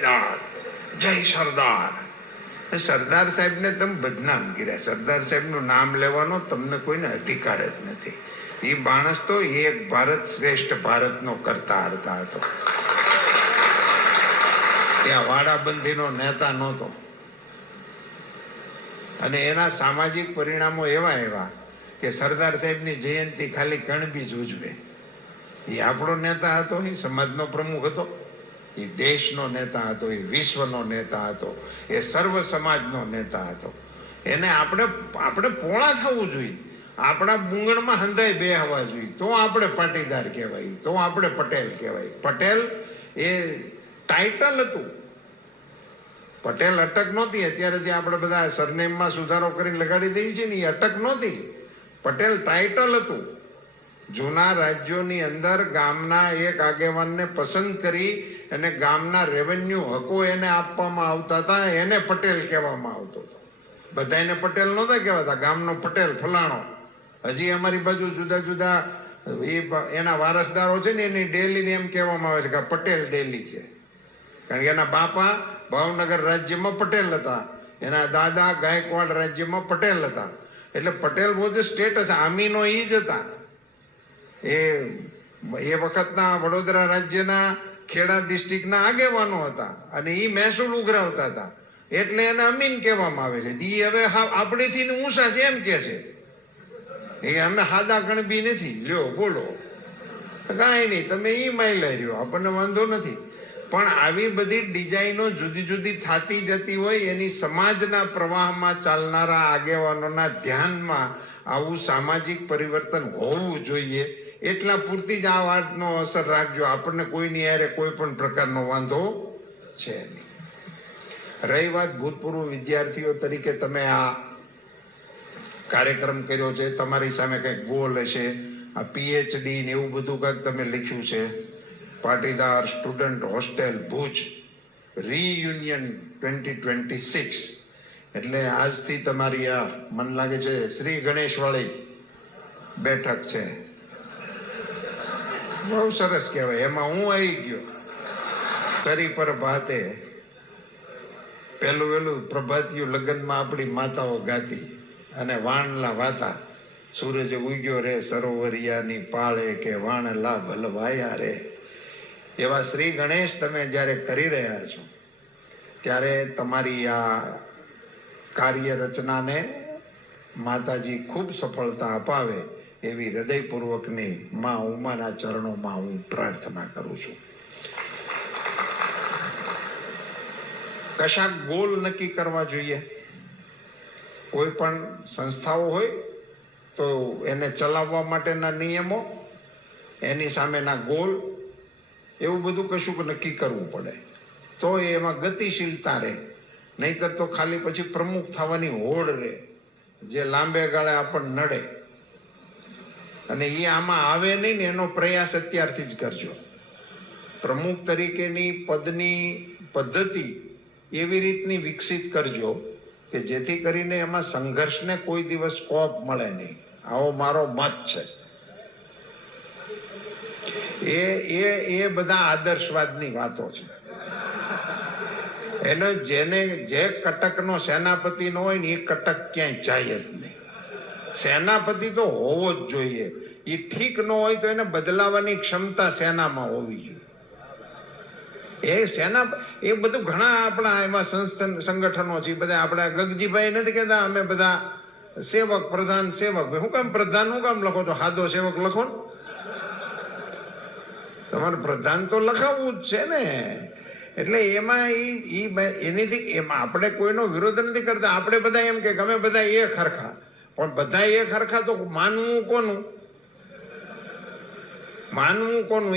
જય સરદાર. સરદાર સાહેબને તમે બદનામ કર્યા. સરદાર સાહેબનું નામ લેવાનો તમને કોઈને અધિકાર જ નથી. એ માણસ તો એક ભારત શ્રેષ્ઠ ભારતનો કરતા હરતા હતો. ત્યાં વાડાબંધીનો નેતા નહોતો અને એના સામાજિક પરિણામો એવા કે સરદાર સાહેબની જયંતિ ખાલી કણબી જ ઉજવે. એ આપણો નેતા હતો, એ સમાજનો પ્રમુખ હતો, એ દેશનો નેતા હતો, એ વિશ્વનો નેતા હતો, એ સર્વ સમાજનો નેતા હતો. એને આપણે પોળા થવું જોઈએ. આપણા બુંગણમાં હંધાઈ બેહવા જોઈએ. તો આપણે પાટીદાર કહેવાય, તો આપણે પટેલ કહેવાય. પટેલ એ ટાઇટલ હતું. પટેલ અટક નહોતી. અત્યારે જે આપણે બધા સરનેમમાં સુધારો કરીને લગાડી દઈએ છીએ ને, એ અટક નહોતી. પટેલ ટાઇટલ હતું. જૂના રાજ્યોની અંદર ગામના એક આગેવાનને પસંદ કરી અને ગામના રેવન્યુ હકો એને આપવામાં આવતા હતા. એને પટેલ કહેવામાં આવતો હતો. બધાને પટેલ નહોતા કહેવાતા. ગામનો પટેલ ફલાણો. હજી અમારી બાજુ જુદા જુદા એના વારસદારો છે ને, એની ડેલીને એમ કહેવામાં આવે છે કે પટેલ ડેલી છે. કારણ કે એના બાપા ભાવનગર રાજ્યમાં પટેલ હતા, એના દાદા ગાયકવાડ રાજ્યમાં પટેલ હતા. એટલે પટેલ બહુ જ સ્ટેટસ. આમીનો એ જ હતા. એ વખતના વડોદરા રાજ્યના ખેડા ડિસ્ટ્રિક્ટના આગેવાનો હતા અને એ મહેસૂલ ઉઘરાવતા હતા. એટલે એને અમીન કહેવામાં આવે છે. એ હવે આપણીથી ઊંચા છે એમ કે છે. એ અમે હાદા ગણબી નથી. લ્યો બોલો, કાંઈ નહીં, તમે એ માયલા રહ્યો, આપણને વાંધો નથી. પણ આવી બધી ડિઝાઇનો જુદી જુદી થતી જતી હોય, એની સમાજના પ્રવાહમાં ચાલનારા આગેવાનોના ધ્યાનમાં આવું સામાજિક પરિવર્તન હોવું જોઈએ. એટલા પૂરતી જ આ વાતનો અસર રાખજો. આપણને કોઈની યારે કોઈ પણ પ્રકારનો વાંધો છે નહીં. રહી વાત ભૂતપૂર્વ વિદ્યાર્થીઓ તરીકે તમે આ કાર્યક્રમ કર્યો છે, તમારી સામે કંઈક ગોલ હશે. આ PhD ને એવું બધું કંઈક તમે લખ્યું છે. Patidar student hostel Bhuj reunion 2026. એટલે આજથી તમારી આ મન લાગે છે શ્રી ગણેશ વાળી બેઠક છે. બહુ સરસ કહેવાય. એમાં હું આવી ગયો. તરી પર ભાતે પેલું પ્રભાતિયું લગ્નમાં આપણી માતાઓ ગાતી અને વાણલા વાતા. સૂરજ ઉગ્યો રે સરોવરિયાની પાળે કે વાણલા ભલવાયા રે. એવા શ્રી ગણેશ તમે જ્યારે કરી રહ્યા છો ત્યારે તમારી આ કાર્ય રચનાને માતાજી ખૂબ સફળતા અપાવે એવી હૃદયપૂર્વકની મા ઉમાના ચરણોમાં હું પ્રાર્થના કરું છું. કશાક ગોલ નક્કી કરવા જોઈએ. કોઈ પણ સંસ્થાઓ હોય તો એને ચલાવવા માટેના નિયમો, એની સામેના ગોલ, એવું બધું કશુંક નક્કી કરવું પડે. તો એમાં ગતિશીલતા રહે. નહીતર તો ખાલી પછી પ્રમુખ થવાની હોડ રહે, જે લાંબે ગાળે આપણને નડે. અને એ આમાં આવે નહીં ને એનો પ્રયાસ અત્યારથી જ કરજો. પ્રમુખ તરીકેની પદની પદ્ધતિ એવી રીતની વિકસિત કરજો કે જેથી કરીને એમાં સંઘર્ષને કોઈ દિવસ સ્કોપ મળે નહીં. આવો મારો મત છે. એ બધા આદર્શવાદની વાતો છે. એને જે કટકનો સેનાપતિ ન હોય ને એ કટક ક્યાંય જાય જ નહીં. સેનાપતિ તો હોવો જ જોઈએ. એ ઠીક ન હોય તો એને બદલાવાની ક્ષમતા સેનામાં હોવી જોઈએ. એ બધું ઘણા આપણા એમાં સંગઠનો છે. બધા આપણા ગગજીભાઈ નથી કહેતા અમે બધા સેવક પ્રધાન સેવક. હું કામ પ્રધાન હું કામ લખો છો? હાદો સેવક લખો ને. તમારે પ્રધાન તો લખાવવું જ છે ને. એટલે એમાં એમાં આપણે કોઈનો વિરોધ નથી કરતા. આપણે બધા એમ કે અમે બધા એક હરખા. પણ બધા એક હરખા તો માનવું કોનું?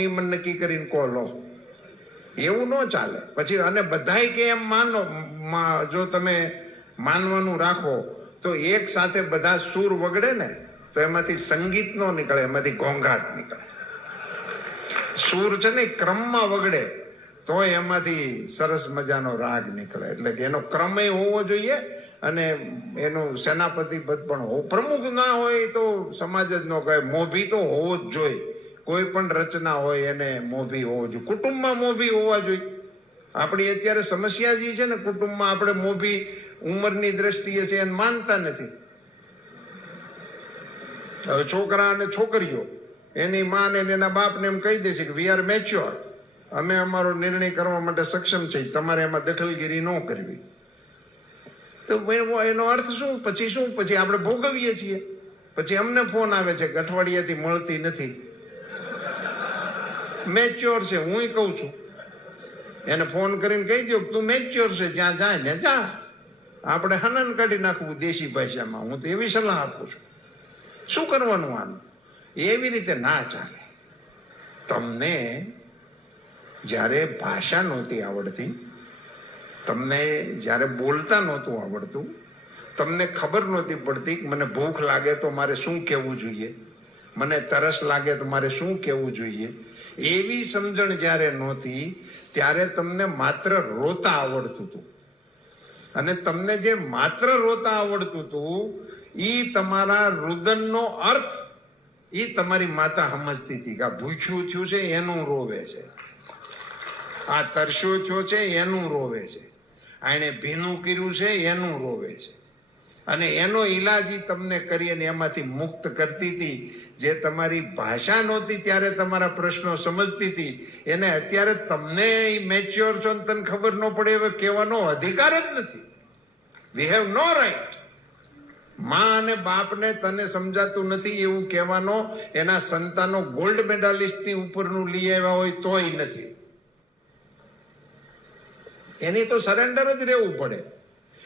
એ મને નક્કી કરીને કહો લો. એવું ન ચાલે પછી. અને બધાય કે એમ માનો, જો તમે માનવાનું રાખો તો એક સાથે બધા સૂર વગડે ને તો એમાંથી સંગીત નો નીકળે, એમાંથી ઘોંઘાટ નીકળે. સૂર છે ને ક્રમમાં વગડે તો એમાંથી સરસ મજાનો રાગ નીકળે. એટલે કે એનો ક્રમ હોવો જોઈએ અને એનું સેનાપતિ પદ પણ હોવું. પ્રમુખ ના હોય તો સમાજ જ ન કહે. મોભી તો હોવો જ જોઈએ. કોઈ પણ રચના હોય એને મોભી હોવો જોઈએ. કુટુંબમાં મોભી હોવા જોઈએ. આપણી અત્યારે સમસ્યા જે છે ને કુટુંબમાં, આપણે મોભી ઉંમરની દ્રષ્ટિએ છે એને માનતા નથી. હવે છોકરા અને છોકરીઓ એની માં ને એના બાપને એમ કહી દે છે કે વી આર મેચ્યોર, અમે અમારો નિર્ણય કરવા માટે સક્ષમ છીએ, તમારે એમાં દખલગીરી ન કરવી. તો એનો અર્થ શું? પછી શું? પછી આપણે ભોગવીએ છીએ. પછી અમને ફોન આવે છે કે અઠવાડિયાથી મળતી નથી. મેચ્યોર છે, હું કહું છું એને ફોન કરીને કહી દો તું મેચ્યોર છે, જ્યાં જાય ને જા, આપણે હનન કાઢી નાખવું દેશી ભાષામાં. હું તો એવી સલાહ આપું છું. શું કરવાનું આનું? એવી રીતે ના ચાલે. તમને જ્યારે ભાષા નહોતી આવડતી, તમને જ્યારે બોલતા નહોતું આવડતું, તમને ખબર નહોતી પડતી કે મને ભૂખ લાગે તો મારે શું કહેવું જોઈએ, મને તરસ લાગે તો મારે શું કહેવું જોઈએ, એવી સમજણ જ્યારે નહોતી ત્યારે તમને માત્ર રોતા આવડતું હતું. અને તમને જે માત્ર રોતા આવડતું હતું એ તમારા રુદનનો અર્થ એ તમારી માતા સમજતી હતી કે આ ભૂખ્યું થયું છે એનું રોવે છે, આ તરસ્યો થયો છે એનું રોવે છે, આણે ભીનું કર્યું છે એનું રોવે છે. અને એનો ઈલાજ તમને કરી અને એમાંથી મુક્ત કરતી હતી. જે તમારી ભાષા નહોતી ત્યારે તમારા પ્રશ્નો સમજતી હતી, એને અત્યારે તમને મેચ્યોર છો ને તને ખબર ન પડે હવે કહેવાનો અધિકાર જ નથી. We have no right. માં અને બાપને તને સમજાતું નથી એવું કહેવાનો એના સંતાનો ગોલ્ડ મેડાલિસ્ટની ઉપરનું લઈ આવ્યા હોય તોય નથી. એની તો સરેન્ડર જ રહેવું પડે.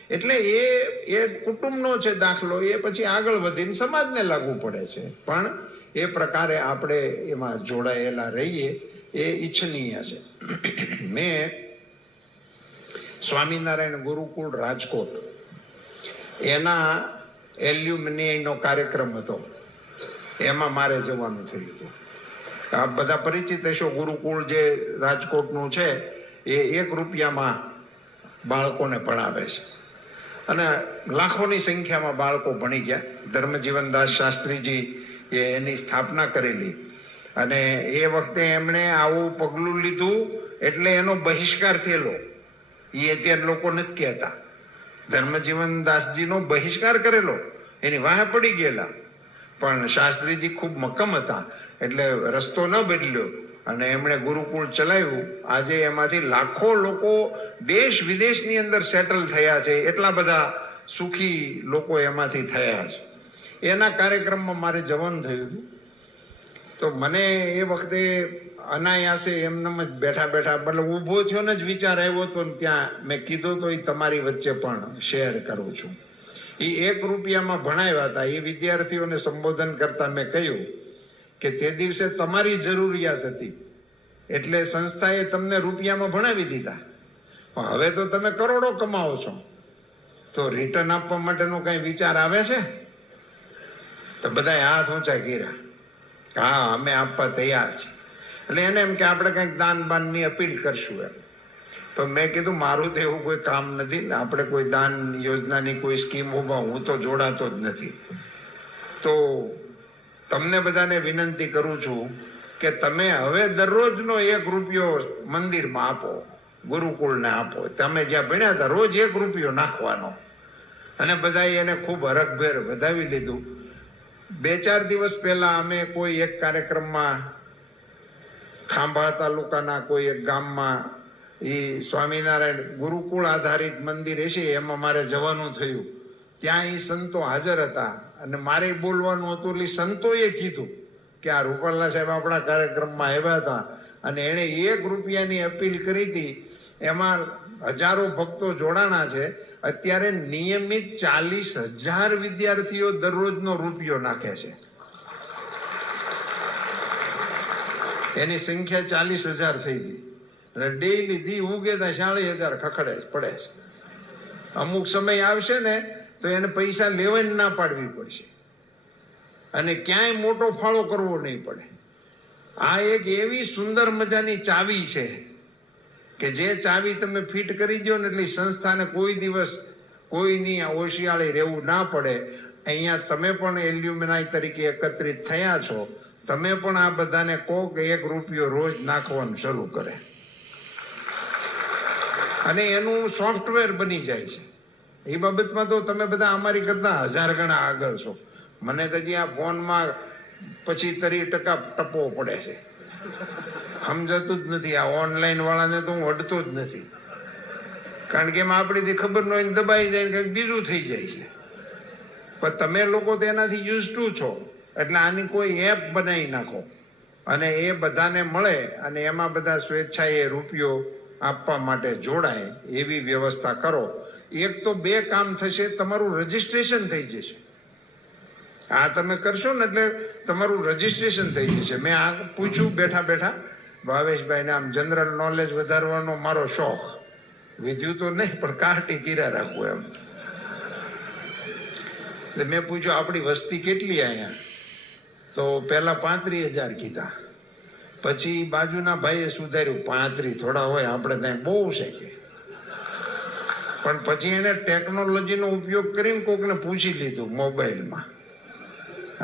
એટલે એ કુટુંબનો છે દાખલો, એ પછી આગળ વધીને સમાજને લાગુ પડે છે. પણ એ પ્રકારે આપણે એમાં જોડાયેલા રહીએ એ ઈચ્છનીય છે. મેં સ્વામિનારાયણ ગુરુકુળ રાજકોટ એના એલ્યુમિનિયનો કાર્યક્રમ હતો, એમાં મારે જવાનું થયું હતું. આપ બધા પરિચિત હશો, ગુરુકુળ જે રાજકોટનું છે એ 1 રૂપિયામાં બાળકોને ભણાવે છે અને લાખોની સંખ્યામાં બાળકો ભણી ગયા. ધર્મજીવનદાસ શાસ્ત્રીજી એ એની સ્થાપના કરેલી અને એ વખતે એમણે આવું પગલું લીધું એટલે એનો બહિષ્કાર થયેલો. એ અત્યારે લોકો નથી કહેતા. ધર્મજીવનદાસજીનો બહિષ્કાર કરેલો, એની વાહે પડી ગયેલા, પણ શાસ્ત્રીજી ખૂબ મક્કમ હતા એટલે રસ્તો ન બદલ્યો અને એમણે ગુરુકુળ ચલાવ્યું. આજે એમાંથી લાખો લોકો દેશ વિદેશની અંદર સેટલ થયા છે, એટલા બધા સુખી લોકો એમાંથી થયા છે. એના કાર્યક્રમમાં મારે જવાનું થયું હતું. તો મને એ વખતે અનાયાસે એમનેમ જ બેઠા બેઠા મતલબ ઊભો થયો ને જ વિચાર આવ્યો હતો ને ત્યાં મેં કીધું તો એ તમારી વચ્ચે પણ શેર કરું છું. એ 1 રૂપિયામાં ભણાવ્યા હતા. એ વિદ્યાર્થીઓને સંબોધન કરતા મેં કહ્યું કે તે દિવસે તમારી જરૂરિયાત હતી એટલે સંસ્થાએ તમને રૂપિયામાં ભણાવી દીધા, પણ હવે તો તમે કરોડો કમાવો છો તો રિટર્ન આપવા માટેનો કઈ વિચાર આવે છે? તો બધાએ હાથ ઊંચા કર્યા. હા, અમે આપવા તૈયાર છીએ. એટલે એને એમ કે આપણે કંઈક દાન બાનની અપીલ કરશું એમ. તો મેં કીધું મારું તો એવું કોઈ કામ નથી ને, આપણે કોઈ દાન યોજનાની કોઈ સ્કીમોમાં હું તો જોડાતો જ નથી. તો તમને બધાને વિનંતી કરું છું કે તમે હવે દરરોજનો 1 રૂપિયો મંદિરમાં આપો, ગુરુકુળને આપો. તમે જ્યાં ભણ્યા હતા રોજ 1 રૂપિયો નાખવાનો. અને બધાએ એને ખૂબ હરખભેર વધાવી લીધું. 2-4 દિવસ પહેલા અમે કોઈ એક કાર્યક્રમમાં ખાંભા તાલુકાના કોઈ એક ગામમાં એ સ્વામિનારાયણ ગુરુકુળ આધારિત મંદિર છે એમાં મારે જવાનું થયું. ત્યાં એ સંતો હાજર હતા અને મારે બોલવાનું હતું એટલે સંતોએ કીધું કે આ રૂપાલા સાહેબ આપણા કાર્યક્રમમાં આવ્યા હતા અને એણે 1 રૂપિયાની અપીલ કરી હતી. એમાં હજારો ભક્તો જોડાણા છે. અત્યારે નિયમિત 40,000 વિદ્યાર્થીઓ દરરોજનો રૂપિયો નાખે છે. એની સંખ્યા 40,000 થઈ ગઈ અને ડેઈલી દી ઉગે ત્યાં 40,000 ખખડે પડે છે. અમુક સમય આવશે ને તો એને પૈસા લેવાની ના પાડવી પડશે અને ક્યાંય મોટો ફાળો કરવો નહીં પડે. આ એક એવી સુંદર મજાની ચાવી છે કે જે ચાવી તમે ફિટ કરી દો ને એટલે સંસ્થાને કોઈ દિવસ કોઈની ઓશિયાળી રહેવું ના પડે. અહીંયા તમે પણ એલ્યુમિનાઈ તરીકે એકત્રિત થયા છો, તમે પણ આ બધાને કહો કે 1 રૂપિયો રોજ નાખવાનું શરૂ કરે. અને એનું સોફ્ટવેર બની જાય છે. એ બાબતમાં તો તમે બધા અમારી કરતા 1000 ગણા આગળ છો. મને તો હજી આ ફોનમાં 25-30% ટપવો પડે છે. સમજાતું જ નથી. આ ઓનલાઈન વાળાને તો હું અડતો જ નથી, કારણ કે એમાં આપણી ખબર ન હોય, દબાઈ જાય કંઈક બીજું થઈ જાય છે. પણ તમે લોકો તેનાથી યુઝ ટુ છો, એટલે આની કોઈ એપ બનાવી નાખો અને એ બધાને મળે અને એમાં બધા સ્વેચ્છાએ રૂપિયો આપવા માટે જોડાય એવી વ્યવસ્થા કરો. એક તો 2 કામ થશે, તમારું રજીસ્ટ્રેશન થઈ જશે. આ તમે કરશો ને એટલે તમારું રજીસ્ટ્રેશન થઈ જશે. મેં આ પૂછ્યું બેઠા બેઠા ભાવેશભાઈને, આમ જનરલ નોલેજ વધારવાનો મારો શોખ, વિધ્યું તો નહીં પણ કારટી કીરા રાખવું એમ. એટલે મેં પૂછ્યું આપણી વસ્તી કેટલી અહીંયા, તો પહેલા 35,000 કીધા. પછી બાજુના ભાઈએ સુધાર્યું 35 થોડા હોય, આપણે ત્યાં બહુ છે કે. પણ પછી એને ટેકનોલોજીનો ઉપયોગ કરીને કોકને પૂછી લીધું મોબાઈલમાં,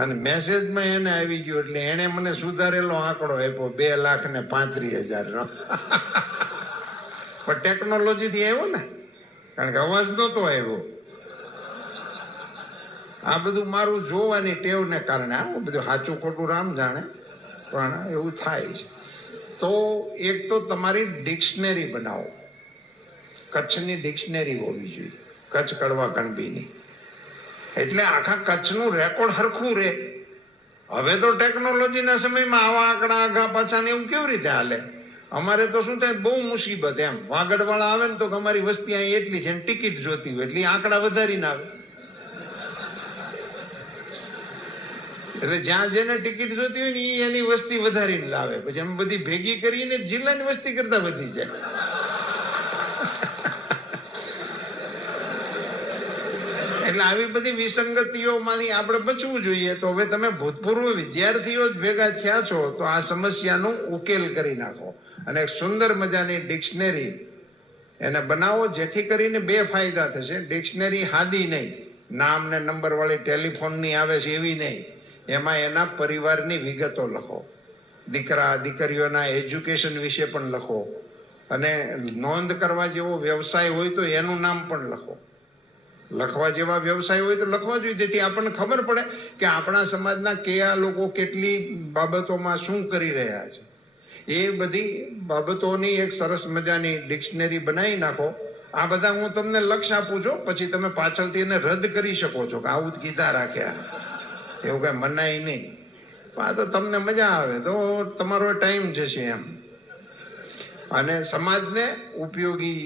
અને મેસેજમાં એને આવી ગયો, એટલે એને મને સુધારેલો આંકડો આપ્યો 2,35,000 પણ ટેકનોલોજીથી આવ્યો ને, કારણ કે અવાજ નહોતો આવ્યો. આ બધું મારું જોવાની ટેવને કારણે, આવું બધું સાચું ખોટું રામ જાણે, પણ એવું થાય છે. તો એક તો તમારી ડિક્શનરી બનાવો. કચ્છની ડિક્શનરી હોવી જોઈએ, કચ્છ કડવા કણબીની, એટલે આખા કચ્છનું રેકોર્ડ હરખું રહે. હવે તો ટેકનોલોજીના સમયમાં આવા આંકડા આઘા પાછા ને એવું કેવી રીતે હાલે? અમારે તો શું થાય, બહુ મુસીબત એમ. વાગડવાળા આવે ને તો અમારી વસ્તી અહીં એટલી છે, ટિકિટ જોતી હોય એટલે આંકડા વધારીને આવે. એટલે જ્યાં જેને ટિકિટ જોતી હોય ને એની વસ્તી વધારીને લાવે. પછી અમે બધી ભેગી કરીને જિલ્લાની વસ્તી કરતા વધી જાય. એટલે આવી બધી વિસંગતિઓમાંથી આપણે બચવું જોઈએ. તો હવે તમે ભૂતપૂર્વ વિદ્યાર્થીઓ જ ભેગા થયા છો, તો આ સમસ્યાનો ઉકેલ કરી નાખો અને એક સુંદર મજાની ડિક્શનરી એને બનાવો, જેથી કરીને 2 ફાયદા થશે. ડિક્શનરી હાદી નહીં, નામ ને નંબર વાળી ટેલિફોનની આવે છે એવી નહીં. એમાં એના પરિવારની વિગતો લખો, દીકરા દીકરીઓના એજ્યુકેશન વિશે પણ લખો, અને નોંધ કરવા જેવો વ્યવસાય હોય તો એનું નામ પણ લખો. લખવા જેવા વ્યવસાય હોય તો લખવા જોઈએ, જેથી આપણને ખબર પડે કે આપણા સમાજના કયા લોકો કેટલી બાબતોમાં શું કરી રહ્યા છે. એ બધી બાબતોની એક સરસ મજાની ડિક્શનરી બનાવી નાખો. આ બધા હું તમને લક્ષ્ય આપું છું, પછી તમે પાછળથી એને રદ કરી શકો છો કે આવું જ કીધા રાખ્યા, એવું કઈ મનાય નહીં. આ તો તમને મજા આવે તો તમારો ટાઈમ જશે એમ. અને સમાજને ઉપયોગી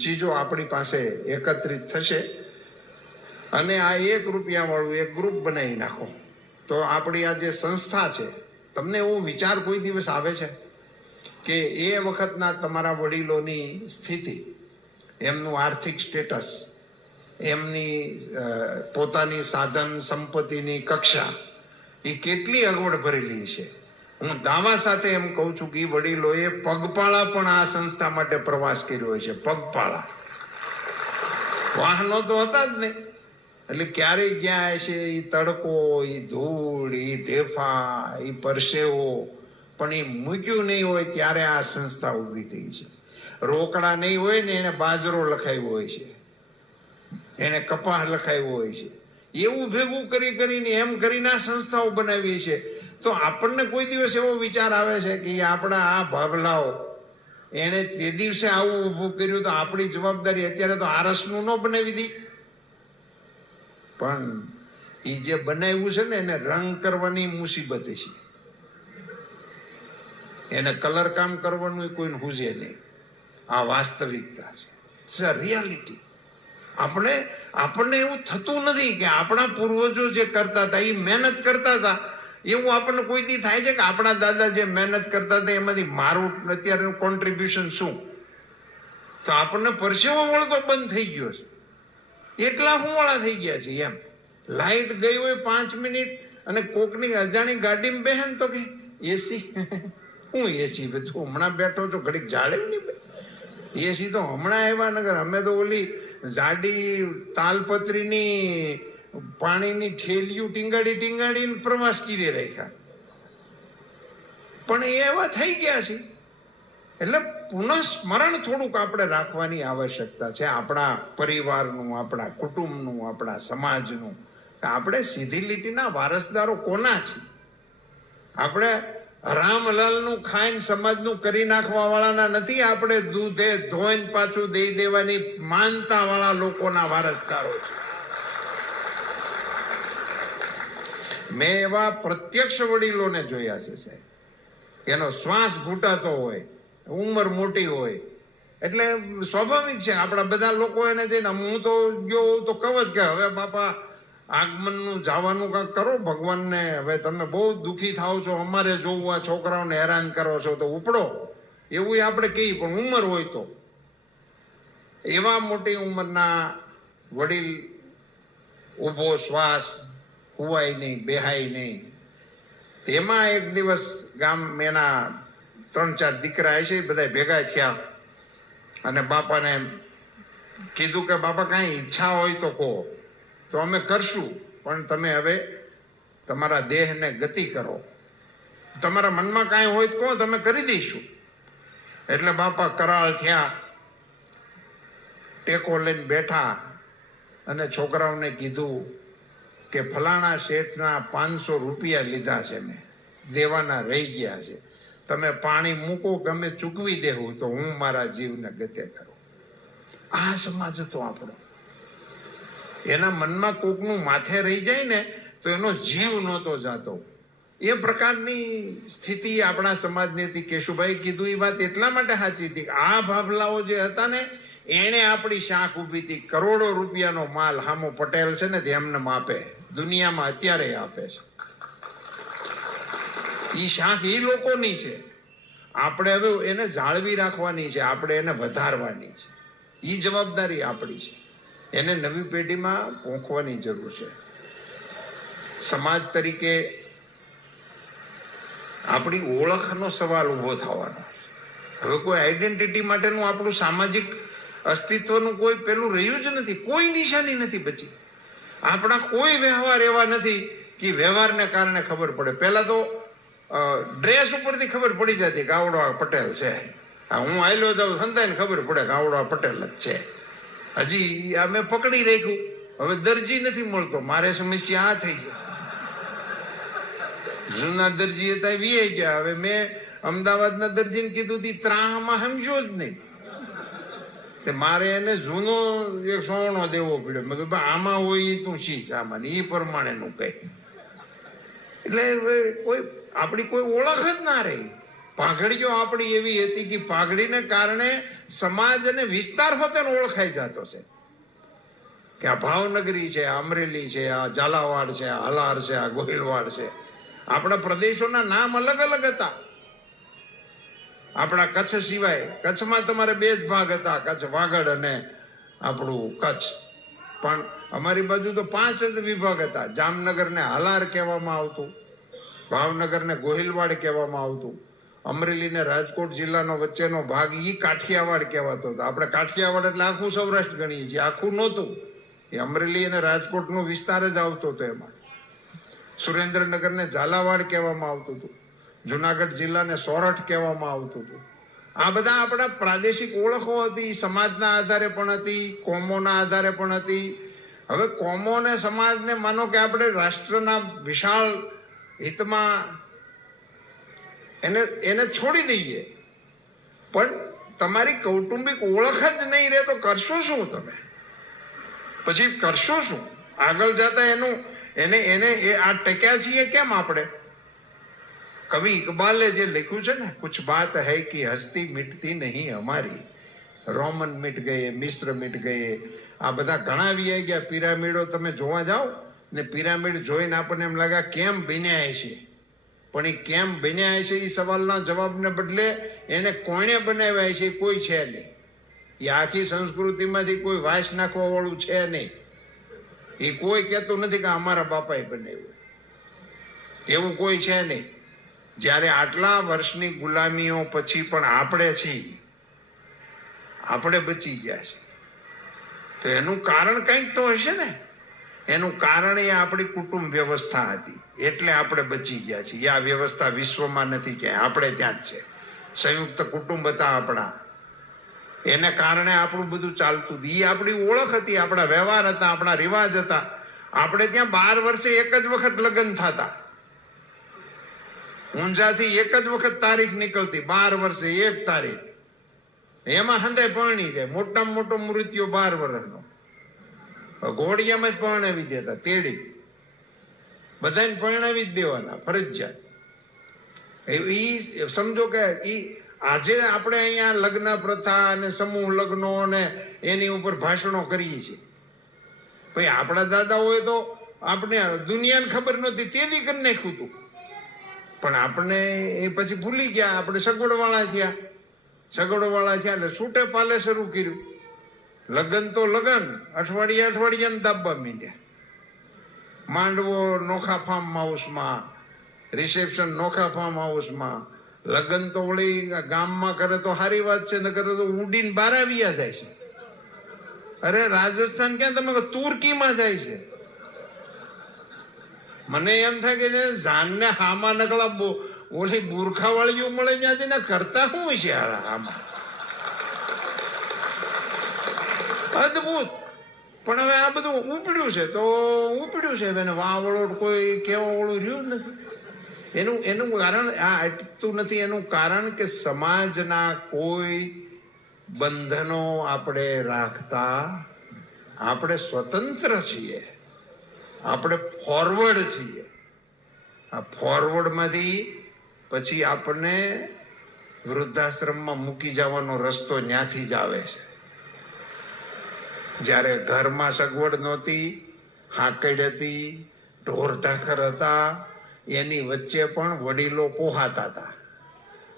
ચીજો આપણી પાસે એકત્રિત થશે. અને આ 1 રૂપિયા વાળું એક ગ્રુપ બનાવી નાખો. તો આપણી આ જે સંસ્થા છે, તમને એવો વિચાર કોઈ દિવસ આવે છે કે એ વખતના તમારા વડીલોની સ્થિતિ, એમનું આર્થિક સ્ટેટસ, એમની પોતાની સાધન સંપત્તિની કક્ષા એ કેટલી અગવડ ભરેલી છે? હું દાવા સાથે એમ કહું છું કે વડીલોએ પગપાળા પણ આ સંસ્થા માટે પ્રવાસ કર્યો હોય છે. પગપાળા, વાહનો તો હતા જ નહીં. એટલે ક્યારેય ગયા હશે, એ તડકો, એ ધૂળ, એ ઢેફા, એ પરસેવો, પણ એ મૂક્યું નહીં હોય ત્યારે આ સંસ્થા ઊભી થઈ છે. રોકડા નહીં હોય ને એને બાજરો લખાવ્યો હોય છે, એને કપાસ લખાવ્યો હોય છે. એવું ભેગું કરીને એમ કરીને આ સંસ્થાઓ બનાવી છે. તો આપણને કોઈ દિવસ એવો વિચાર આવે છે કે આપણા આ ભાભલાઓ એને તે દિવસે આવું ઊભું કર્યું, તો આપણી જવાબદારી અત્યારે તો આરસનું ન બનાવી દી, પણ એ જે બનાવ્યું છે ને એને રંગ કરવાની મુસીબત છે, એને કલર કામ કરવાનું કોઈને હુજે નહીં. આ વાસ્તવિકતા છે, રિયાલિટી. આપણને એવું થતું નથી કે આપણા પૂર્વજો જે કરતા હતા એ મહેનત કરતા હતા. એવું આપણને કોઈ દી થાય છે કે આપણા દાદા જે મહેનત કરતા હતા એમાંથી મારું અત્યારે કોન્ટ્રીબ્યુશન શું? તો આપણને પરસેવો વળતો બંધ થઈ ગયો છે. એટલા હુંવાળા થઈ ગયા છે એમ. લાઈટ ગઈ હોય 5 મિનિટ અને કોકની અજાણી ગાડીમાં બેહન તો કે એસી, હું એસી તું હમણાં બેઠો છો ઘડીક જાળે નહીં. એસી તો હમણાં આવ્યા, નગર અમે તો ઓલી જાડી તાલપત્રીની પાણીની ઠેલિયું ટીંગાડીને પ્રવાસ કરી રાખ્યા. પણ એ એવા થઈ ગયા છે એટલે પુનઃસ્મરણ થોડુંક આપણે રાખવાની આવશ્યકતા છે, આપણા પરિવારનું, આપણા કુટુંબનું, આપણા સમાજનું, કે આપણે સીધી લીટીના વારસદારો કોના છીએ. આપણે રામલાલનું ખાઈને સમાજનું કરી નાખવા વાળાના નથી, આપણે દૂધે ધોઈને પાછું દઈ દેવાની માનતા વાળા લોકોના વારસદારો છે. મેં એવા પ્રત્યક્ષ વડીલોને જોયા છે સાહેબ, એનો શ્વાસ ઘૂંટાતો હોય, ઉંમર મોટી હોય, એટલે સ્વાભાવિક છે આપણા બધા લોકો એને જઈને, હું તો ગયો તો કહું જ કે હવે બાપા આગમનનું જવાનું કાંઈક કરો ભગવાનને, હવે તમે બહુ દુઃખી થાવ છો, અમારે જોવું આ છોકરાઓને હેરાન કરો છો તો ઉપડો, એવું આપણે કહીએ. પણ ઉંમર હોય તો એવા મોટી ઉંમરના વડીલ ઊભો શ્વાસ હુવાય નહીં, બેહાય નહીં. તેમાં એક દિવસ ગામ એના 3-4 દીકરા છે, બધા ભેગા થયા અને બાપાને કીધું કે બાપા કાંઈ ઈચ્છા હોય તો કહો, તો અમે કરશું, પણ તમે હવે તમારા દેહને ગતિ કરો, તમારા મનમાં કાંઈ હોય તો કહો, તમે કરી દઈશું. એટલે બાપા કરાળ થયા, ટેકો લઈને બેઠા અને છોકરાઓને કીધું કે ફલાણા શેઠના 500 રૂપિયા લીધા છે, મેં દેવાના રહી ગયા છે, તમે પાણી મૂકો કે અમે ચૂકવી દેવું, તો હું મારા જીવને ગતે કરું. આ સમાજ હતો આપણો. એના મનમાં કોકનું માથે રહી જાય ને તો એનો જીવ નહોતો જાતો. એ પ્રકારની સ્થિતિ આપણા સમાજની હતી. કેશુભાઈ કીધું એ વાત એટલા માટે સાચી હતી કે આ ભાભલાઓ જે હતા ને એણે આપણી શાખ ઊભી હતી. કરોડો રૂપિયાનો માલ હામો પટેલ છે ને એમને આપે, દુનિયામાં અત્યારે આપે છે. એ શાખ એ લોકોની છે. આપણે હવે એને જાળવી રાખવાની છે, આપણે એને વધારવાની છે. એ જવાબદારી આપણી છે. એને નવી પેઢીમાં પહોંચવાની જરૂર છે. સમાજ તરીકે આપણી ઓળખનો સવાલ ઊભો થવાનો. હવે કોઈ આઈડેન્ટિટી માટેનું આપણું સામાજિક અસ્તિત્વનું કોઈ પેલું રહ્યું જ નથી, કોઈ નિશાની નથી બચી. આપણા કોઈ વ્યવહાર એવા નથી કે વ્યવહારને કારણે ખબર પડે. પહેલા તો ડ્રેસ ઉપરથી ખબર પડી જતી કે આવડો આ પટેલ છે. હું આયલો જાઉં સંતાઈને ખબર પડે કે આવડો આ પટેલ જ છે. હજી આ મેં પકડી રાખ્યું, હવે દરજી નથી મળતો, મારે સમસ્યા આ થઈ ગઈ. જૂના દરજી હતા વીએ ગયા, હવે મેં અમદાવાદના દરજીને કીધું તી ત્રાહમાં સમજો જ નહીં, તે મારે એને જૂનો એક સોનો દેવો પડ્યો. મેં કીધું આમાં હોય તું શીખ, આમાં એ પ્રમાણેનું કઈ. એટલે કોઈ આપણી કોઈ ઓળખ જ ના રહી. પાઘડીઓ આપણી એવી હતી કે પાઘડીને કારણે સમાજ અને વિસ્તાર હોતે ઓળખાઈ જતો છે કે આ ભાવનગરી છે, આ અમરેલી છે, આ ઝાલાવાડ છે, આ હલાર છે, આ ગોહિલવાડ છે. આપણા પ્રદેશોના નામ અલગ અલગ હતા. આપણા કચ્છ સિવાય, કચ્છમાં તમારે 2 જ ભાગ હતા, કચ્છ વાગડ અને આપણું કચ્છ. પણ અમારી બાજુ તો 5 જ વિભાગ હતા. જામનગરને હલાર કહેવામાં આવતું, ભાવનગરને ગોહિલવાડ કહેવામાં આવતું, અમરેલીને રાજકોટ જિલ્લાનો વચ્ચેનો ભાગ એ કાઠિયાવાડ કહેવાતો હતો. આપણે કાઠિયાવાડ એટલે આખું સૌરાષ્ટ્ર ગણીએ છીએ, આખું નહોતું. એ અમરેલી અને રાજકોટનો વિસ્તાર જ આવતો હતો. એમાં સુરેન્દ્રનગરને ઝાલાવાડ કહેવામાં આવતું હતું, જુનાગઢ જિલ્લાને સોરઠ કહેવામાં આવતું હતું. આ બધા આપણા પ્રાદેશિક ઓળખો હતી. સમાજના આધારે પણ હતી, કોમોના આધારે પણ હતી. હવે કોમો અને સમાજને માનો કે આપણે રાષ્ટ્રના વિશાળ હિતમાં એને છોડી દઈએ, પણ તમારી કૌટુંબિક ઓળખ જ નહીં રહે તો કરશો શું તમે? પછી કરશો શું આગળ જતા? એને આ ટક્યા છીએ કેમ આપણે? કવિ ઇકબાલે જે લખ્યું છે ને, કુછ બાત હૈ કે હસ્તી મિટતી નહીં હમારી, રોમન મિટ ગયે, મિસ્ર મિટ ગયે, આ બધા ઘણા વી ગયા. પિરામિડો તમે જોવા જાઓ ને, પિરામિડ જોઈને આપણને એમ લાગે કેમ બન્યા છે, પણ એ કેમ બન્યા છે એ સવાલના જવાબને બદલે એને કોણે બનાવ્યા છે કોઈ છે નહીં. એ આખી સંસ્કૃતિમાંથી કોઈ વાસ નાખવા વાળું છે નહીં. એ કોઈ કહેતું નથી કે અમારા બાપાએ બનાવ્યું, એવું કોઈ છે નહીં. જ્યારે આટલા વર્ષની ગુલામીઓ પછી પણ આપણે છીએ, આપણે બચી ગયા છે, તો એનું કારણ કંઈક તો હશે ને. એનું કારણ એ આપણી કુટુંબ વ્યવસ્થા હતી, એટલે આપણે બચી ગયા છીએ. આ વ્યવસ્થા વિશ્વમાં નથી ક્યાંય, આપણે ત્યાં જ છે. સંયુક્ત કુટુંબ હતા આપણા, એને કારણે આપણું બધું ચાલતું હતું. એ આપણી ઓળખ હતી, આપણા વ્યવહાર હતા, આપણા રિવાજ હતા. આપણે ત્યાં 12 વર્ષે એક જ વખત લગ્ન થતા, ઊંઝાથી એક જ વખત તારીખ નીકળતી, 12 વર્ષે એક તારીખ. એમાં હંધાય પરણી જાય. મોટામાં મોટો મૃત્યુ 12 વર્ષનો. ઘોડિયામાં જ પરણાવી દેતા, તેડી બધાને પરણાવી જ દેવાના ફરજિયાત. એ સમજો કે આજે આપણે અહીંયા લગ્ન પ્રથા અને સમૂહ લગ્નો અને એની ઉપર ભાષણો કરીએ છીએ. ભાઈ આપણા દાદાઓએ તો આપણે દુનિયાને ખબર નહોતી તેથી કરી નાખ્યું હતું, પણ આપણે એ પછી ભૂલી ગયા. આપણે સગવડવાળા થયા એટલે છૂટે પાલે શરૂ કર્યું. લગ્ન તો લગ્ન, અઠવાડિયાને દાબવા માંડ્યા. માંડવો નોખા ફાર્મ હાઉસમાં, રિસેપ્શન નોખા ફાર્મ હાઉસમાં. લગ્ન તો વળી ગામમાં કરે તો સારી વાત છે, ન કરે તો ઉડીને બહાર આવ્યા જાય છે. અરે રાજસ્થાન ક્યાં, તમે તુર્કીમાં જાય છે. મને એમ થાય કે જાનને હામાં નકળા ઓલી બુરખા વાળીઓ મળે ત્યાંથી ને કરતા શું છે આમાં, અદભુત. પણ હવે આ બધું ઉપડ્યું છે તો ઉપડ્યું છે. એને વાવળો કોઈ કહેવા વાળું રહ્યું નથી. એનું કારણ આ અટકતું નથી. એનું કારણ કે સમાજના કોઈ બંધનો આપણે રાખતા, આપણે સ્વતંત્ર છીએ, આપણે ફોરવર્ડ છીએ. આ ફોરવર્ડમાંથી પછી આપણને વૃદ્ધાશ્રમમાં મૂકી જવાનો રસ્તો ત્યાંથી જ આવે છે. જ્યારે ઘરમાં સગવડ નહોતી, હાકડ હતી, ઢોર ઢાંખર હતા, એની વચ્ચે પણ વડીલો પોહાતા હતા.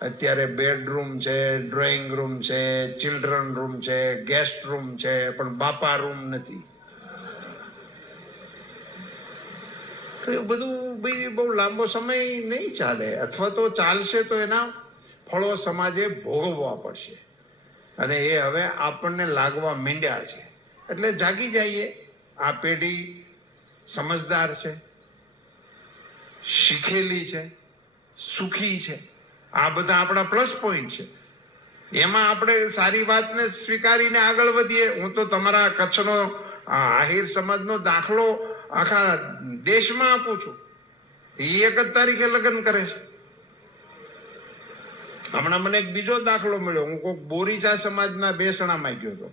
અત્યારે બેડરૂમ છે, ડ્રોઈંગ રૂમ છે, ચિલ્ડ્રન રૂમ છે, ગેસ્ટ રૂમ છે, પણ બાપા રૂમ નથી. તો એ બધું ભાઈ બહુ લાંબો સમય નહીં ચાલે, અથવા તો ચાલશે તો એના ફળો સમાજે ભોગવવા પડશે. અને એ હવે આપણને લાગવા માંડ્યા છે. એટલે જાગી જઈએ. આ પેઢી સમજદાર છે, શીખેલી છે, સુખી છે. આ બધા આપણા પ્લસ પોઈન્ટ છે. એમાં આપણે સારી વાતને સ્વીકારીને આગળ વધીએ. હું તો તમારા કચ્છનો આહિર સમાજનો દાખલો આખા દેશમાં આપું છું. એ 1 જ તારીખે લગ્ન કરે છે. હમણાં મને એક બીજો દાખલો મળ્યો. હું કોઈક બોરીચા સમાજના બેસણામાં ગયો હતો,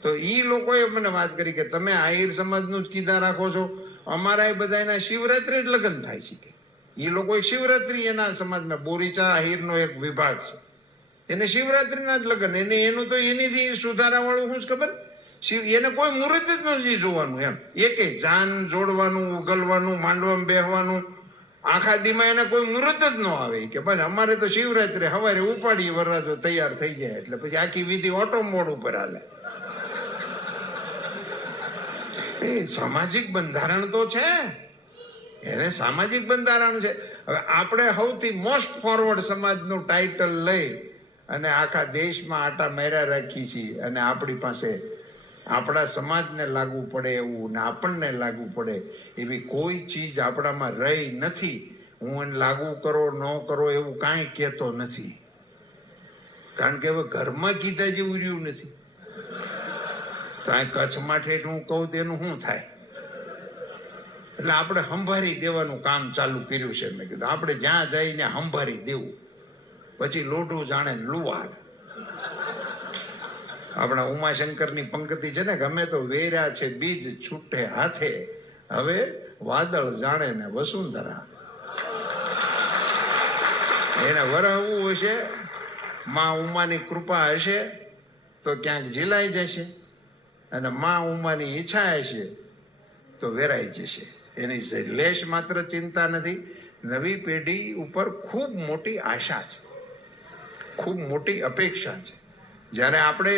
તો એ લોકોએ મને વાત કરી કે તમે આહિર સમાજનું જ કીધા રાખો છો, અમારા એ બધા એના શિવરાત્રી જ લગ્ન થાય છે. કે એ લોકો શિવરાત્રી એના સમાજમાં, બોરીચા આહિરનો એક વિભાગ છે, એને શિવરાત્રીના જ લગ્ન. એનું તો એનીથી સુધારા વાળું શું જ ખબર, એને કોઈ મુહૂર્ત જ નથી જોવાનું. એમ એકે જાન જોડવાનું, ઉગલવાનું, માંડવામાં બેહવાનું, આખા દીમાં એને કોઈ મુહૂર્ત જ ન આવે. કે બસ અમારે તો શિવરાત્રી સવારે ઉપાડી વરરાજો તૈયાર થઈ જાય એટલે પછી આખી વિધિ ઓટો મોડ ઉપર હાલે. એ સામાજિક બંધારણ તો છે, એને સામાજિક બંધારણ છે. હવે આપણે સૌથી મોસ્ટ ફોરવર્ડ સમાજનું ટાઇટલ લઈ અને આખા દેશમાં આટા મેરા રાખી છીએ. અને આપણી પાસે આપણા સમાજને લાગુ પડે એવું ને આપણને લાગુ પડે એવી કોઈ ચીજ આપણામાં રહી નથી. હું એને લાગુ કરો ન કરો એવું કાંઈ કહેતો નથી, કારણ કે હવે ઘરમાં કીધા જેવું રહ્યું નથી. તો આ કચ્છમાં ઠેઠ હું કહું તેનું શું થાય? એટલે આપણે સંભાળી દેવાનું કામ ચાલુ કર્યું છે. મેં કીધું આપણે જ્યાં જઈને સંભાળી દેવું, પછી લોઢું જાણે લુવાર. આપણા ઉમાશંકરની પંક્તિ છે ને, ગમે તો વેર્યા છે બીજ છૂટે હાથે, હવે વાદળ જાણે ને વસુંધરા. એને વરહવું હશે, માં ઉમાની કૃપા હશે તો ક્યાંક ઝીલાઈ જશે, અને માં ઉમાની ઈચ્છા હશે તો વેરાઈ જશે. એની લેશ માત્ર ચિંતા નથી. નવી પેઢી ઉપર ખૂબ મોટી આશા છે, ખૂબ મોટી અપેક્ષા છે. જ્યારે આપણે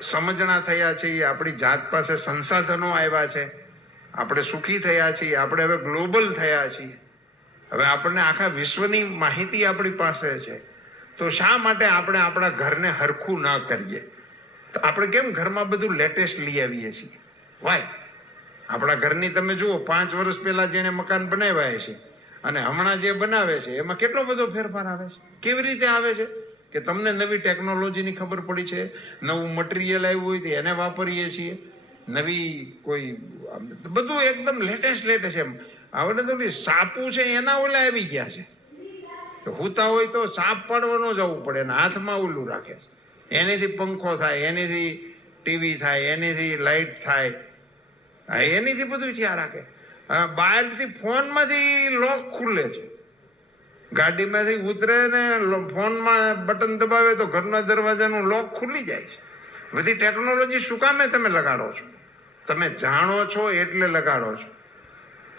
સમજણા થયા છીએ, આપણી જાત પાસે સંસાધનો આવ્યા છે, આપણે સુખી થયા છીએ, આપણે હવે ગ્લોબલ થયા છીએ, હવે આપણને આખા વિશ્વની માહિતી આપણી પાસે છે, તો શા માટે આપણે આપણા ઘરને હરખું ના કરીએ? તો આપણે કેમ ઘરમાં બધું લેટેસ્ટ લઈ આવીએ છીએ? વાય? આપણા ઘરની તમે જુઓ, 5 વર્ષ પહેલા જેણે મકાન બનાવ્યા છે, અને હમણાં જે બનાવે છે એમાં કેટલો બધો ફેરફાર આવે છે. કેવી રીતે આવે છે કે તમને નવી ટેકનોલોજીની ખબર પડી છે, નવું મટીરિયલ આવ્યું હોય તો એને વાપરીએ છીએ, નવી કોઈ બધું એકદમ લેટેસ્ટ એમ. આવડે તો સાપું છે એના ઓલા આવી ગયા છે. હોતા હોય તો સાપ પાડવાનો જવું પડે ને હાથમાં ઓલું રાખે છે. એનેથી પંખો થાય, એનેથી ટીવી થાય, એનેથી લાઇટ થાય, એનીથી બધું થયા રાખે. બહારથી ફોનમાંથી લોક ખુલે છે, ગાડીમાંથી ઉતરે ને ફોનમાં બટન દબાવે તો ઘરના દરવાજાનું લોક ખુલી જાય છે. બધી ટેકનોલોજી શું કામે તમે લગાડો છો? તમે જાણો છો એટલે લગાડો છો.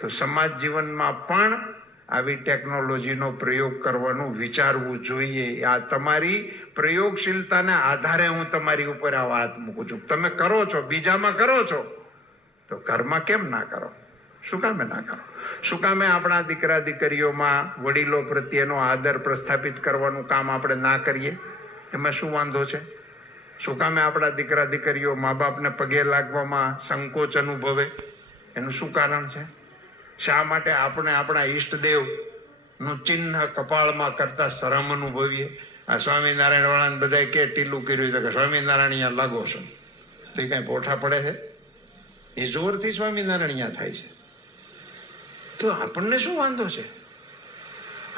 તો સમાજ જીવનમાં પણ આવી ટેકનોલોજીનો પ્રયોગ કરવાનું વિચારવું જોઈએ. આ તમારી પ્રયોગશીલતાના આધારે હું તમારી ઉપર આ વાત મૂકું છું. તમે કરો છો, બીજામાં કરો છો, તો ઘરમાં કેમ ના કરો? શું કામે ના કરો? શું કામે આપણા દીકરા દીકરીઓમાં વડીલો પ્રત્યેનો આદર પ્રસ્થાપિત કરવાનું કામ આપણે ના કરીએ? એમાં શું વાંધો છે? શું કામે આપણા દીકરા દીકરીઓ મા બાપને પગે લાગવામાં સંકોચ અનુભવે? એનું શું કારણ છે? શા માટે આપણે આપણા ઈષ્ટદેવનું ચિહ્ન કપાળમાં કરતા શરમ અનુભવીએ? આ સ્વામિનારાયણ વાળાને બધા કે ટીલું કર્યું તો કે સ્વામિનારાયણ અહીંયા લાગો છો, તો એ કાંઈ પોઠા પડે છે? એ જોરથી સ્વામિનારાયણ અહીંયા થાય છે. તો આપણને શું વાંધો છે?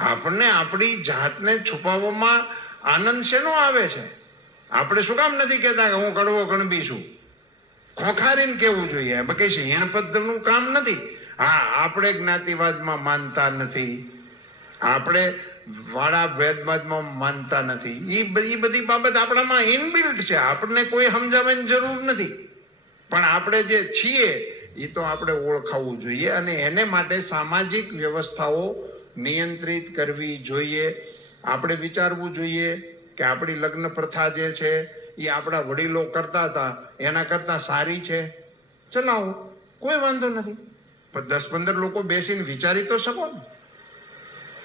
આપણને આપણી જાતને છુપાવવામાં આનંદ શેનો આવે છે? આપણે શું કામ નથી કહેતા કે હું કડવો કણબી છું? ખોખારીને કેવું જોઈએ. કઈ સિંહણ પદ્ધતિનું કામ નથી. હા, આપણે જ્ઞાતિવાદમાં માનતા નથી, આપણે વાળા ભેદભાવમાં માનતા નથી. એ બધી બાબત આપણામાં ઇનબિલ્ટ છે, આપણને કોઈ સમજાવવાની જરૂર નથી. પણ આપણે જે છીએ એ તો આપણે ઓળખાવવું જોઈએ અને એને માટે સામાજિક વ્યવસ્થાઓ નિયંત્રિત કરવી જોઈએ. આપણે વિચારવું જોઈએ કે આપણી લગ્ન પ્રથા જે છે એ આપણા વડીલો કરતા હતા એના કરતાં સારી છે, ચલાવો, કોઈ વાંધો નથી. પણ 10-15 લોકો બેસીને વિચારી તો શકો ને.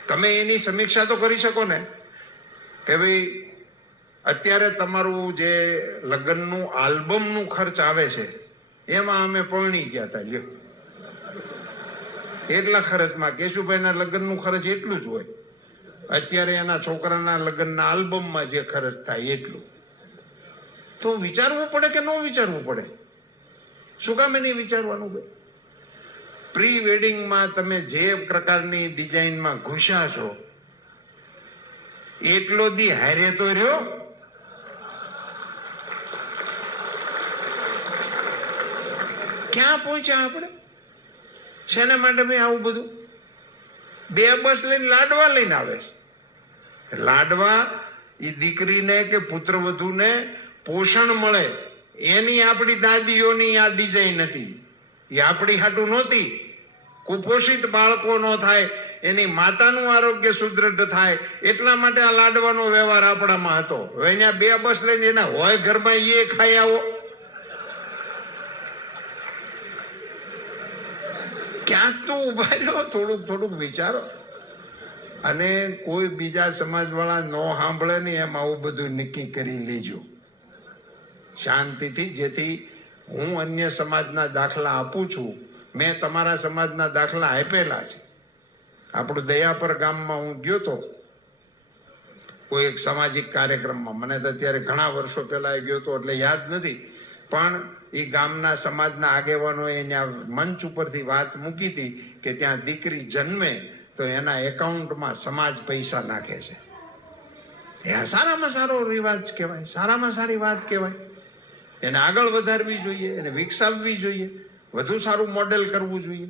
તમે એની સમીક્ષા તો કરી શકો ને કે ભાઈ અત્યારે તમારું જે લગ્નનું આલ્બમનું ખર્ચ આવે છે એમાં અમે પરણી ગયા હતા, લ્યો એટલા ખર્ચમાં કેશુભાઈના લગ્નનું ખર્ચ એટલું જ હોય. અત્યારે એના છોકરાના લગ્નના આલ્બમમાં જે ખર્ચ થાય એટલું. તો વિચારવું પડે કે ન વિચારવું પડે? શું કામ નહીં વિચારવાનું? ભાઈ, પ્રી વેડિંગમાં તમે જે પ્રકારની ડિઝાઇનમાં ઘૂસ્યા છો એટલો દી હારે તો રહ્યો. ક્યાં પહોંચ્યા આપણે? શેના માટે ભાઈ આવું બધું? 2 બસ લઈને લાડવા લઈને આવે છે. લાડવા એ દીકરીને કે પુત્રવધૂને પોષણ મળે એની આપણી દાદીઓની આ ડિઝાઇન હતી. એ આપણી હાટું નહોતી. કુપોષિત બાળકો ન થાય, એની માતાનું આરોગ્ય સુદૃઢ થાય એટલા માટે આ લાડવાનો વ્યવહાર આપણામાં હતો. હવે અહીંયા 2 બસ લઈને એના હોય ઘરમાં એ ખાઈ આવો. ક્યાંક તો ઉભા રહ્યો, થોડુંક વિચારો. અને કોઈ બીજા સમાજવાળા ન સાંભળે ને એમ આવું બધું નક્કી કરી લેજો શાંતિથી, જેથી હું અન્ય સમાજના દાખલા આપું છું. મેં તમારા સમાજના દાખલા આપેલા છે. આપણું દયાપર ગામમાં હું ગયો તો કોઈ એક સામાજિક કાર્યક્રમમાં. મને તો અત્યારે ઘણા વર્ષો પહેલા ગયો તો એટલે યાદ નથી, પણ એ ગામના સમાજના આગેવાનોએ ત્યાં મંચ ઉપરથી વાત મૂકી હતી કે ત્યાં દીકરી જન્મે તો એના એકાઉન્ટમાં સમાજ પૈસા નાખે છે. એ સારામાં સારો રિવાજ કહેવાય, સારામાં સારી વાત કહેવાય. એને આગળ વધારવી જોઈએ, એને વિકસાવવી જોઈએ, વધુ સારું મોડેલ કરવું જોઈએ.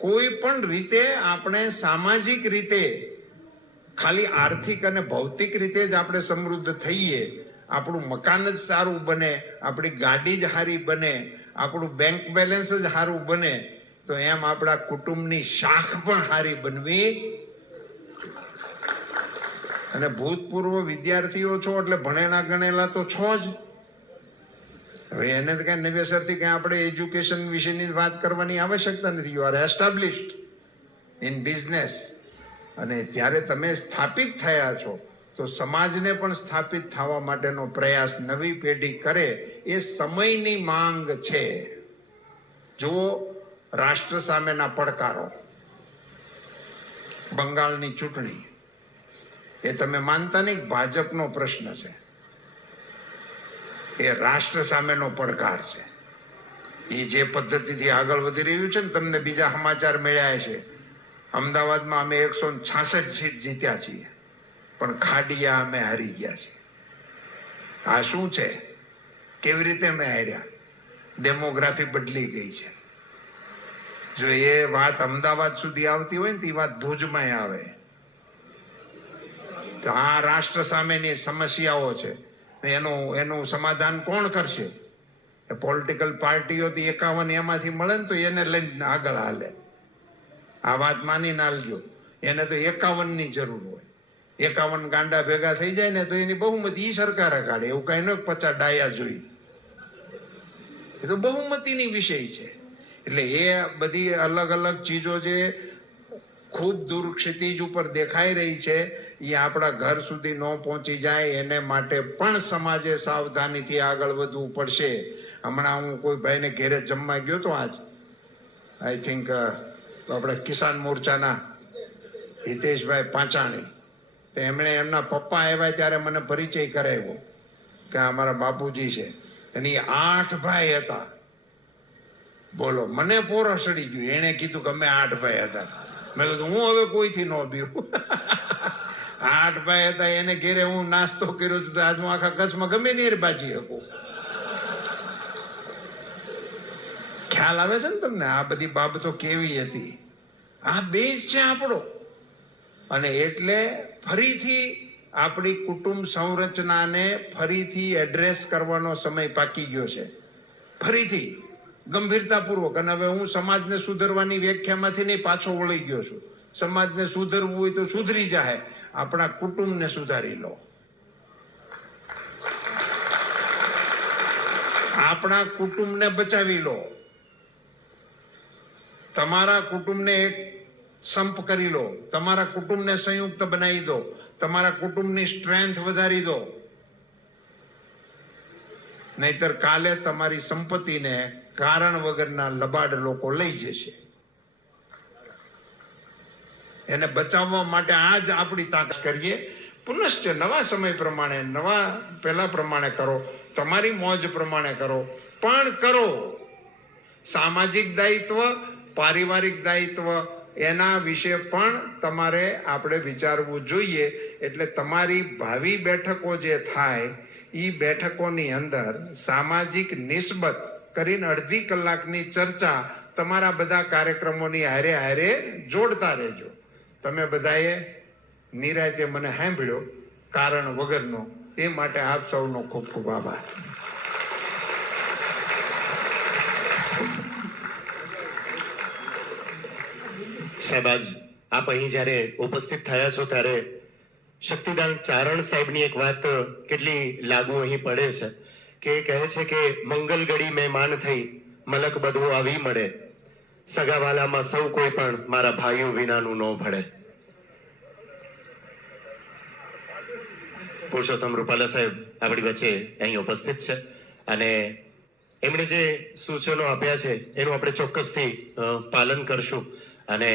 કોઈ પણ રીતે આપણે સામાજિક રીતે, ખાલી આર્થિક અને ભૌતિક રીતે જ આપણે સમૃદ્ધ થઈએ, આપણું મકાન જ સારું બને, આપણી ગાડી જ સારી બને, આપણું બેંક બેલેન્સ જ સારું બને, તો એમ આપણા કુટુંબની શાખ પણ સારી બનવી. અને ભૂતપૂર્વ વિદ્યાર્થીઓ છો એટલે ભણેલા ગણેલા તો છો જ. હવે એને તો કઈ નવેસરથી કઈ આપણે એજ્યુકેશન વિશેની વાત કરવાની આવશ્યકતા નથી. You are established in business. અને જ્યારે તમે સ્થાપિત થયા છો તો સમાજને પણ સ્થાપિત થવા માટેનો પ્રયાસ નવી પેઢી કરે એ સમયની માંગ છે. જો રાષ્ટ્ર સામેના પડકારો, બંગાળની ચૂંટણી એ તમે માનતા નહીં કે ભાજપનો પ્રશ્ન છે, એ રાષ્ટ્ર સામેનો પડકાર છે. એ જે પદ્ધતિથી આગળ વધી રહ્યું છે ને, તમને બીજા સમાચાર મળ્યા છે. અમદાવાદમાં અમે 166 સીટ જીત્યા છીએ, પણ ખાડિયા અમે હારી ગયા છીએ. આ શું છે? કેવી રીતે અમે હાર્યા? ડેમોગ્રાફી બદલી ગઈ છે. જો એ વાત અમદાવાદ સુધી આવતી હોય ને તો એ વાત ભુજમાં આવે. તો આ રાષ્ટ્ર સામેની સમસ્યાઓ છે, એનું સમાધાન કોણ કરશે? એ પોલિટિકલ પાર્ટીઓથી 51 એમાંથી મળે ને તો એને લઈને આગળ હાલે. આ વાત માની નાલજો. એને તો 51ની જરૂર હોય. 51 ગાંડા ભેગા થઈ જાય ને તો એની બહુમતી સરકારે કાઢે. એવું કઈ ન 50 ડાયા જોઈ. એ તો બહુમતીની વિષય છે. એટલે એ બધી અલગ અલગ ચીજો જે ખૂબ દૂર ક્ષિતિજ ઉપર દેખાઈ રહી છે, એ આપણા ઘર સુધી ન પહોંચી જાય એને માટે પણ સમાજે સાવધાનીથી આગળ વધવું પડશે. હમણાં હું કોઈ ભાઈને ઘેરે જમવા ગયો તો, આજ આઈ થિંક આપણે કિસાન મોરચાના હિતેશભાઈ પાંચાણી, તો એમણે એમના પપ્પા આવ્યા ત્યારે મને પરિચય કરાવ્યો કે અમારા બાપુજી છે. અને એ 8 ભાઈ હતા. બોલો, મને પોરો સડી ગયું. એને કીધું કે અમે 8 ભાઈ હતા. મેં કીધું હું હવે કોઈથી ન બીવું. 8 ભાઈ હતા, એને ઘેરે હું નાસ્તો કર્યો તો આજ હું આખા કચ્છમાં ગમે ને બાજી શકું. ખ્યાલ આવે છે ને તમને આ બધી બાબતો કેવી હતી? આ બેઝ છે આપણો. અને એટલે ફરીથી આપણી કુટુંબ સંરચનાને ફરીથી એડ્રેસ કરવાનો સમય પાકી ગયો છે. ફરીથી ગંભીરતાપૂર્વક. અને હવે હું સમાજને સુધરવાની વ્યાખ્યામાંથી નહીં પાછો વળી ગયો છું. સમાજને સુધરવું હોય તો સુધરી જાય. આપણા કુટુંબને સુધારી લો. આપણા કુટુંબને બચાવી લો. તમારા કુટુંબને એક સંપ કરી લો. તમારા કુટુંબને સંયુક્ત બનાવી દો. તમારા કુટુંબની સ્ટ્રેન્થ વધારી દો. નહીતર કાલે તમારી સંપત્તિને કારણ વગરના લબાડ લોકો લઈ જશે. એને બચાવવા માટે આજ આપણી તાકાત કરીએ. પુનશ્ચ નવા સમય પ્રમાણે, નવા પહેલા પ્રમાણે કરો. તમારી મોજ પ્રમાણે કરો, પણ કરો. સામાજિક દાયિત્વ, પારિવારિક દાયિત્વ, એના વિશે પણ તમારે આપણે વિચારવું જોઈએ. એટલે તમારી ભાવિ બેઠકો જે થાય એ બેઠકોની અંદર સામાજિક નિસ્બત કરીને 1.5 કલાકની ચર્ચા તમારા બધા કાર્યક્રમોની હારે હારે જોડતા રહેજો. તમે બધાએ નિરાંતે મને સાંભળ્યો કારણ વગરનો, એ માટે આપ સૌનો ખૂબ ખૂબ આભાર. સાહેબ, આપ અહીં જ્યારે ઉપસ્થિત થયા છો ત્યારે શક્તિદાન ચારણ સાહેબની એક વાત કેટલી લાગુ અહીં પડે છે કે કહે છે કે મંગલ ગળી મહેમાન થઈ મલક બધું આવી મળે, સગાવાલામાં સૌ કોઈ પણ મારા ભાઈઓ વિનાનું ન ભળે. પુરુષોત્તમ રૂપાલા સાહેબ આપણી વચ્ચે અહીં ઉપસ્થિત છે અને એમણે જે સૂચનો આપ્યા છે એનું આપણે ચોક્કસથી પાલન કરશું. અને